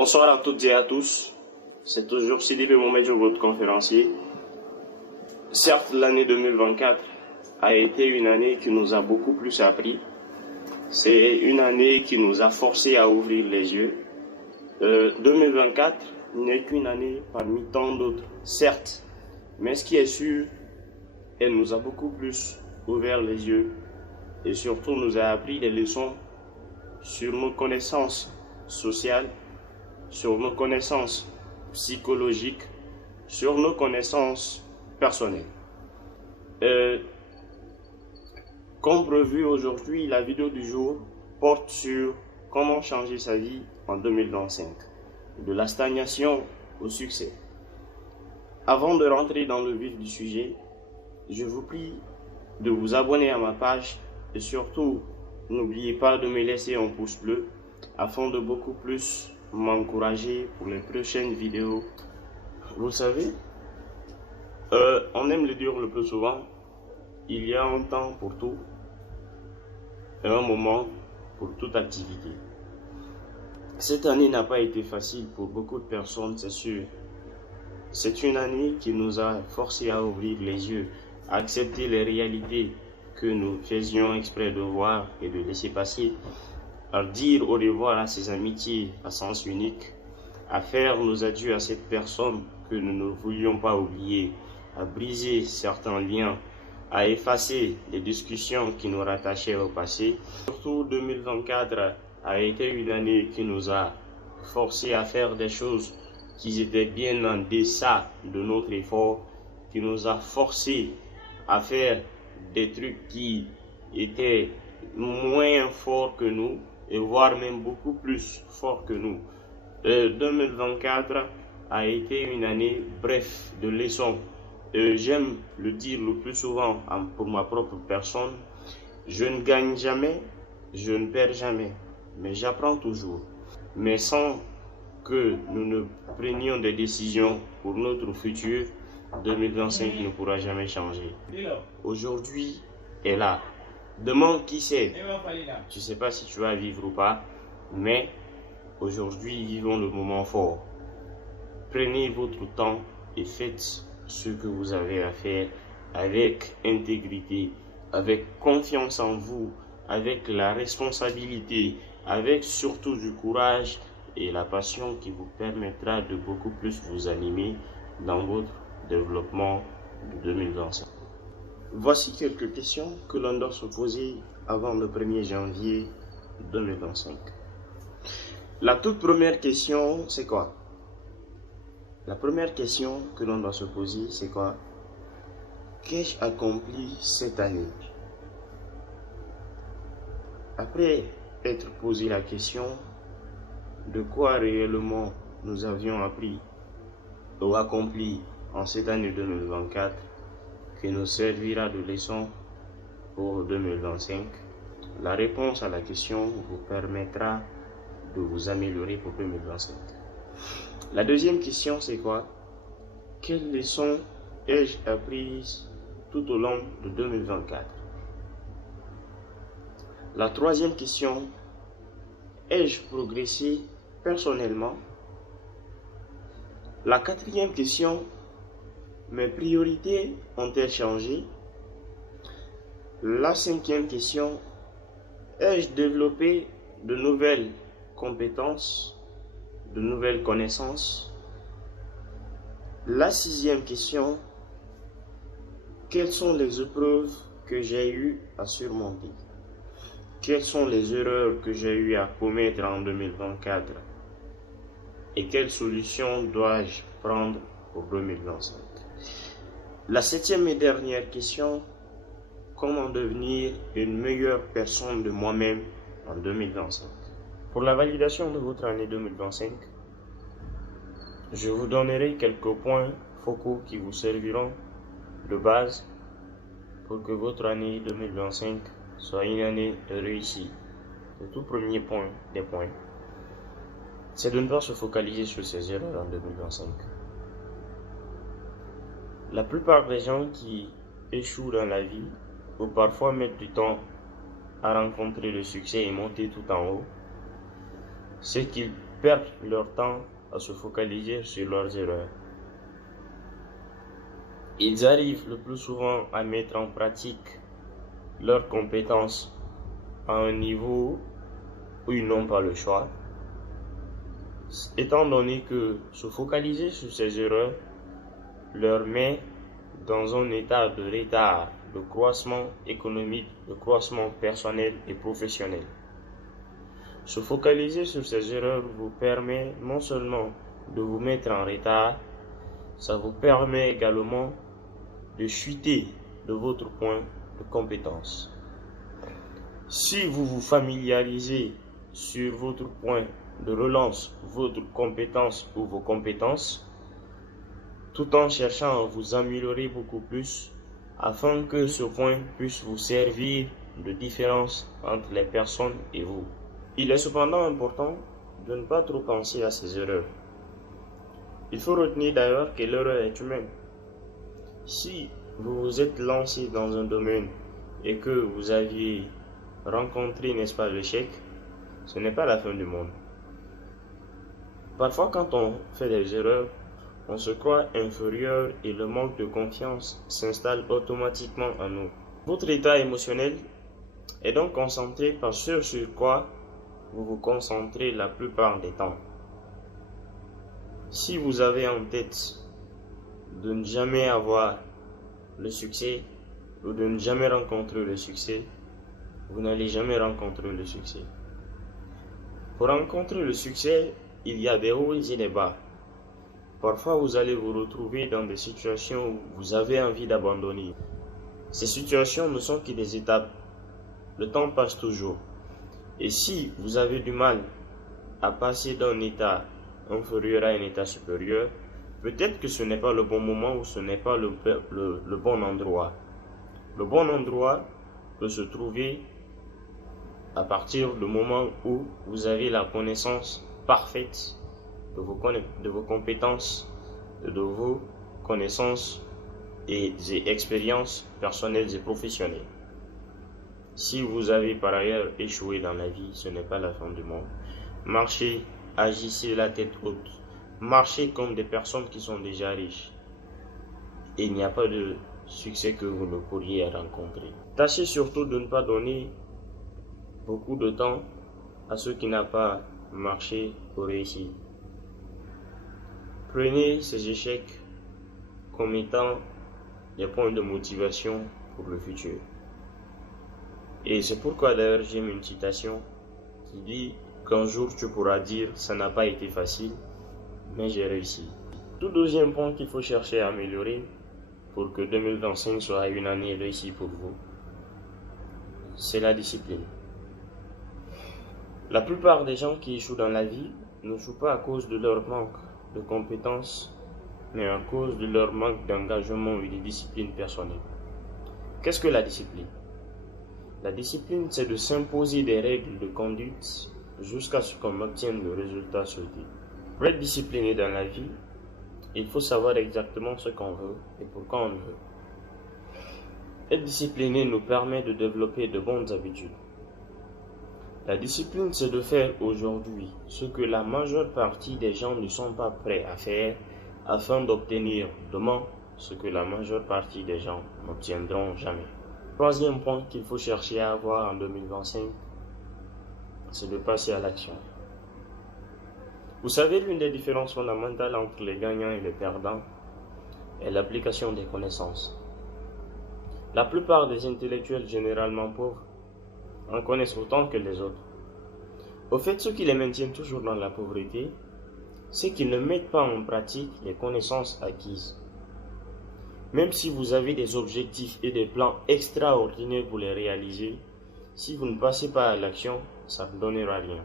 Bonsoir à toutes et à tous. C'est toujours Sidibé Mohamed, votre conférencier. Certes, l'année 2024 a été une année qui nous a beaucoup plus appris. C'est une année qui nous a forcé à ouvrir les yeux. 2024 n'est qu'une année parmi tant d'autres, certes. Mais ce qui est sûr, elle nous a beaucoup plus ouvert les yeux et surtout nous a appris des leçons sur nos connaissances sociales, sur nos connaissances psychologiques, sur nos connaissances personnelles. Comme prévu aujourd'hui, la vidéo du jour porte sur comment changer sa vie en 2025, de la stagnation au succès. Avant de rentrer dans le vif du sujet, je vous prie de vous abonner à ma page et surtout, n'oubliez pas de me laisser un pouce bleu afin de beaucoup plus m'encourager pour les prochaines vidéos. Vous savez, on aime le dire le plus souvent, il y a un temps pour tout et un moment pour toute activité. Cette année n'a pas été facile pour beaucoup de personnes, c'est sûr. C'est une année qui nous a forcés à ouvrir les yeux, à accepter les réalités que nous faisions exprès de voir et de laisser passer, à dire au revoir à ses amitiés à sens unique, à faire nos adieux à cette personne que nous ne voulions pas oublier, à briser certains liens, à effacer les discussions qui nous rattachaient au passé. Surtout 2024 a été une année qui nous a forcés à faire des choses qui étaient bien en deçà de notre effort, qui nous a forcés à faire des trucs qui étaient moins forts que nous, et voire même beaucoup plus forts que nous. 2024 a été une année, bref, de leçons. J'aime le dire le plus souvent pour ma propre personne, je ne gagne jamais, je ne perds jamais, mais j'apprends toujours. Mais sans que nous ne prenions des décisions pour notre futur, 2025 ne pourra jamais changer. Aujourd'hui est là. Demain, qui sait? Tu ne sais pas si tu vas vivre ou pas, mais aujourd'hui, vivons le moment fort. Prenez votre temps et faites ce que vous avez à faire avec intégrité, avec confiance en vous, avec la responsabilité, avec surtout du courage et la passion qui vous permettra de beaucoup plus vous animer dans votre développement de 2025. Voici quelques questions que l'on doit se poser avant le 1er janvier 2025. La toute première question, c'est quoi? La première question que l'on doit se poser, c'est quoi? Qu'ai-je accompli cette année? Après être posé la question de quoi réellement nous avions appris ou accompli en cette année 2024, qui nous servira de leçon pour 2025, la réponse à la question vous permettra de vous améliorer pour 2025. La deuxième question, c'est quoi? Quelles leçons ai-je apprises tout au long de 2024? La troisième question, ai-je progressé personnellement? La quatrième question, mes priorités ont-elles changé? La cinquième question, ai-je développé de nouvelles compétences, de nouvelles connaissances? La sixième question, quelles sont les épreuves que j'ai eu à surmonter? Quelles sont les erreurs que j'ai eu à commettre en 2024? Et quelles solutions dois-je prendre pour 2025? La septième et dernière question, comment devenir une meilleure personne de moi-même en 2025? Pour la validation de votre année 2025, je vous donnerai quelques points focaux qui vous serviront de base pour que votre année 2025 soit une année réussie. Le tout premier point des points, c'est de ne pas se focaliser sur ses erreurs en 2025. La plupart des gens qui échouent dans la vie ou parfois mettent du temps à rencontrer le succès et monter tout en haut, c'est qu'ils perdent leur temps à se focaliser sur leurs erreurs. Ils arrivent le plus souvent à mettre en pratique leurs compétences à un niveau où ils n'ont pas le choix, étant donné que se focaliser sur ces erreurs leur met dans un état de retard, de croissance économique, de croissance personnel et professionnel. Se focaliser sur ces erreurs vous permet non seulement de vous mettre en retard, ça vous permet également de chuter de votre point de compétence. Si vous vous familiarisez sur votre point de relance, votre compétence ou vos compétences, tout en cherchant à vous améliorer beaucoup plus, afin que ce point puisse vous servir de différence entre les personnes et vous. Il est cependant important de ne pas trop penser à ces erreurs. Il faut retenir d'ailleurs que l'erreur est humaine. Si vous vous êtes lancé dans un domaine et que vous aviez rencontré, n'est-ce pas, l'échec, ce n'est pas la fin du monde. Parfois, quand on fait des erreurs, on se croit inférieur et le manque de confiance s'installe automatiquement en nous. Votre état émotionnel est donc concentré par ce sur quoi vous vous concentrez la plupart des temps. Si vous avez en tête de ne jamais avoir le succès ou de ne jamais rencontrer le succès, vous n'allez jamais rencontrer le succès. Pour rencontrer le succès, il y a des hauts et des bas. Parfois, vous allez vous retrouver dans des situations où vous avez envie d'abandonner. Ces situations ne sont que des étapes. Le temps passe toujours. Et si vous avez du mal à passer d'un état inférieur à un état supérieur, peut-être que ce n'est pas le bon moment ou ce n'est pas le bon endroit. Le bon endroit peut se trouver à partir du moment où vous avez la connaissance parfaite de vos compétences, de vos connaissances et expériences personnelles et professionnelles. Si vous avez par ailleurs échoué dans la vie, ce n'est pas la fin du monde. Marchez, agissez la tête haute. Marchez comme des personnes qui sont déjà riches. Et il n'y a pas de succès que vous ne pourriez rencontrer. Tâchez surtout de ne pas donner beaucoup de temps à ceux qui n'ont pas marché ou réussi. Prenez ces échecs comme étant des points de motivation pour le futur. Et c'est pourquoi d'ailleurs j'aime une citation qui dit qu'un jour tu pourras dire ça n'a pas été facile, mais j'ai réussi. Tout deuxième point qu'il faut chercher à améliorer pour que 2025 soit une année réussie pour vous, c'est la discipline. La plupart des gens qui échouent dans la vie n'échouent pas à cause de leur manque de compétences, mais à cause de leur manque d'engagement et de discipline personnelle. Qu'est-ce que la discipline? La discipline, c'est de s'imposer des règles de conduite jusqu'à ce qu'on obtienne le résultat souhaité. Pour être discipliné dans la vie, il faut savoir exactement ce qu'on veut et pourquoi on le veut. Être discipliné nous permet de développer de bonnes habitudes. La discipline, c'est de faire aujourd'hui ce que la majeure partie des gens ne sont pas prêts à faire afin d'obtenir demain ce que la majeure partie des gens n'obtiendront jamais. Troisième point qu'il faut chercher à avoir en 2025, c'est de passer à l'action. Vous savez, l'une des différences fondamentales entre les gagnants et les perdants est l'application des connaissances. La plupart des intellectuels généralement pauvres en connaissent autant que les autres. Au fait, ce qui les maintient toujours dans la pauvreté, c'est qu'ils ne mettent pas en pratique les connaissances acquises. Même si vous avez des objectifs et des plans extraordinaires pour les réaliser, si vous ne passez pas à l'action, ça ne donnera rien.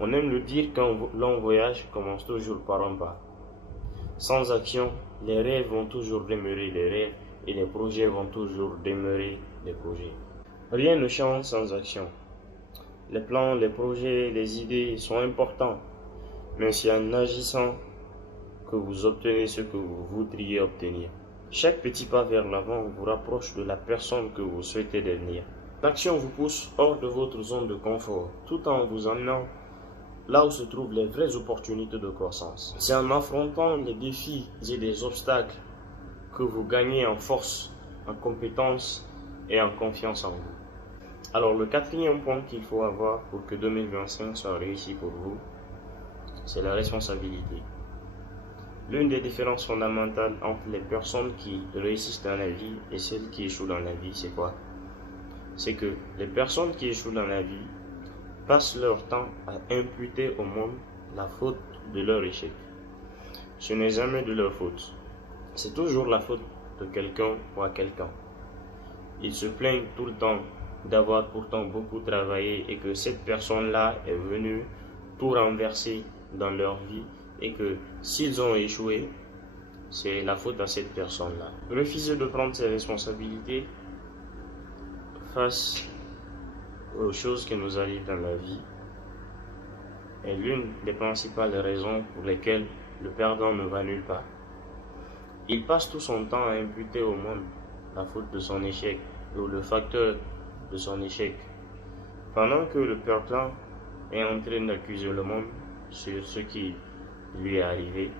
On aime le dire qu'un long voyage commence toujours par un pas. Sans action, les rêves vont toujours demeurer des rêves et les projets vont toujours demeurer des projets. Rien ne change sans action. Les plans, les projets, les idées sont importants, mais c'est en agissant que vous obtenez ce que vous voudriez obtenir. Chaque petit pas vers l'avant vous rapproche de la personne que vous souhaitez devenir. L'action vous pousse hors de votre zone de confort, tout en vous amenant là où se trouvent les vraies opportunités de croissance. C'est en affrontant les défis et les obstacles que vous gagnez en force, en compétence et en confiance en vous. Alors le quatrième point qu'il faut avoir pour que 2025 soit réussi pour vous, c'est la responsabilité. L'une des différences fondamentales entre les personnes qui réussissent dans la vie et celles qui échouent dans la vie, c'est quoi? C'est que les personnes qui échouent dans la vie passent leur temps à imputer au monde la faute de leur échec. Ce n'est jamais de leur faute. C'est toujours la faute de quelqu'un ou à quelqu'un. Ils se plaignent tout le temps d'avoir pourtant beaucoup travaillé et que cette personne-là est venue tout renverser dans leur vie et que s'ils ont échoué, c'est la faute à cette personne-là. Refuser de prendre ses responsabilités face aux choses qui nous arrivent dans la vie est l'une des principales raisons pour lesquelles le perdant ne va nulle part. Il passe tout son temps à imputer au monde la faute de son échec ou le facteur de son échec, pendant que le perdant est en train d'accuser le monde sur ce qui lui est arrivé.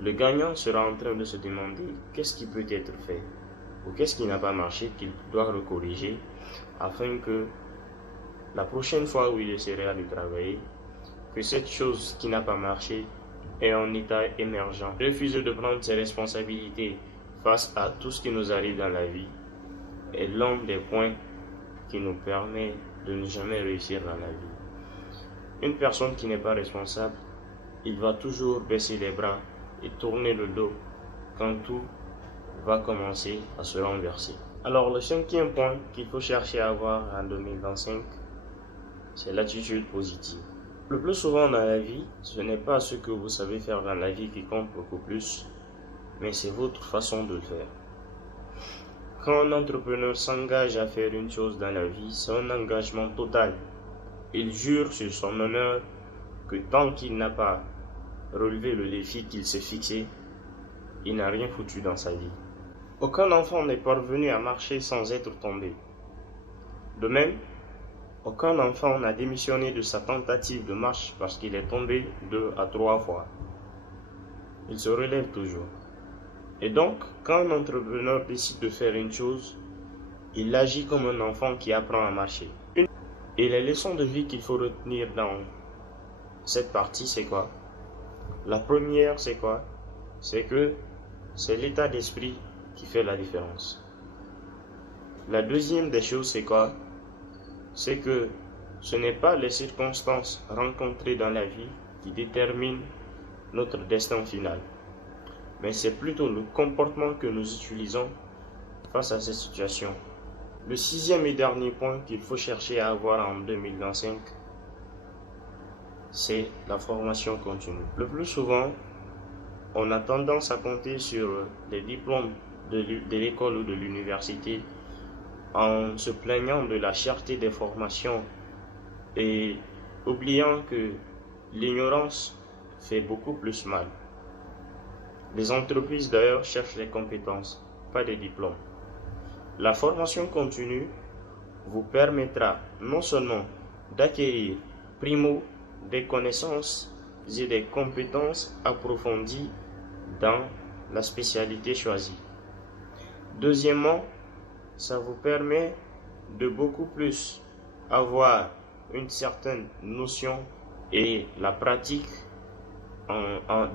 Le gagnant sera en train de se demander qu'est-ce qui peut être fait ou qu'est-ce qui n'a pas marché qu'il doit recorriger afin que la prochaine fois où il essaiera de travailler, que cette chose qui n'a pas marché est en état émergent. Refuser de prendre ses responsabilités face à tout ce qui nous arrive dans la vie est l'un des points qui nous permet de ne jamais réussir dans la vie. Une personne qui n'est pas responsable, il va toujours baisser les bras et tourner le dos quand tout va commencer à se renverser. Alors le cinquième point qu'il faut chercher à avoir en 2025, c'est l'attitude positive. Le plus souvent dans la vie, ce n'est pas ce que vous savez faire dans la vie qui compte beaucoup plus, mais c'est votre façon de le faire. Quand un entrepreneur s'engage à faire une chose dans la vie, c'est un engagement total. Il jure sur son honneur que tant qu'il n'a pas relevé le défi qu'il s'est fixé, il n'a rien foutu dans sa vie. Aucun enfant n'est parvenu à marcher sans être tombé. De même, aucun enfant n'a démissionné de sa tentative de marche parce qu'il est tombé 2 à 3 fois. Il se relève toujours. Et donc, quand un entrepreneur décide de faire une chose, il agit comme un enfant qui apprend à marcher. Et les leçons de vie qu'il faut retenir dans cette partie, c'est quoi? La première, c'est quoi? C'est que c'est l'état d'esprit qui fait la différence. La deuxième des choses, c'est quoi? C'est que ce n'est pas les circonstances rencontrées dans la vie qui déterminent notre destin final, mais c'est plutôt le comportement que nous utilisons face à ces situations. Le sixième et dernier point qu'il faut chercher à avoir en 2025, c'est la formation continue. Le plus souvent, on a tendance à compter sur les diplômes de l'école ou de l'université en se plaignant de la cherté des formations et oubliant que l'ignorance fait beaucoup plus mal. Les entreprises d'ailleurs cherchent les compétences, pas des diplômes. La formation continue vous permettra non seulement d'acquérir primo des connaissances et des compétences approfondies dans la spécialité choisie. Deuxièmement, ça vous permet de beaucoup plus avoir une certaine notion et la pratique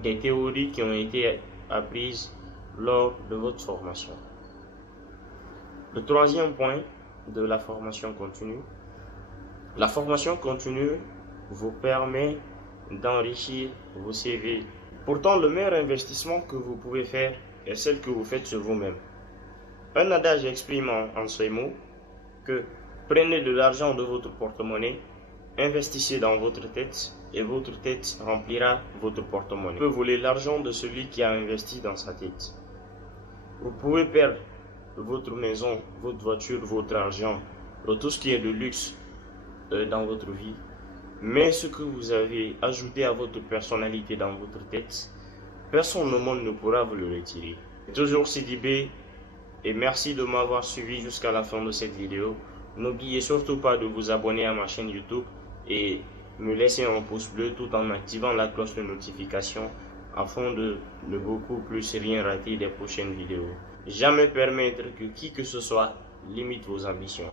des théories qui ont été apprises lors de votre formation. Le troisième point de la formation continue, la formation continue vous permet d'enrichir vos CV. Pourtant, le meilleur investissement que vous pouvez faire est celle que vous faites sur vous-même. Un adage exprime en ces mots que prenez de l'argent de votre porte-monnaie, investissez dans votre tête et votre tête remplira votre porte-monnaie. Vous pouvez voler l'argent de celui qui a investi dans sa tête. Vous pouvez perdre votre maison, votre voiture, votre argent, tout ce qui est de luxe dans votre vie. Mais ce que vous avez ajouté à votre personnalité dans votre tête, personne au monde ne pourra vous le retirer. Toujours Sidibé, et merci de m'avoir suivi jusqu'à la fin de cette vidéo. N'oubliez surtout pas de vous abonner à ma chaîne YouTube et me laisser un pouce bleu tout en activant la cloche de notification afin de ne beaucoup plus rien rater des prochaines vidéos. Jamais permettre que qui que ce soit limite vos ambitions.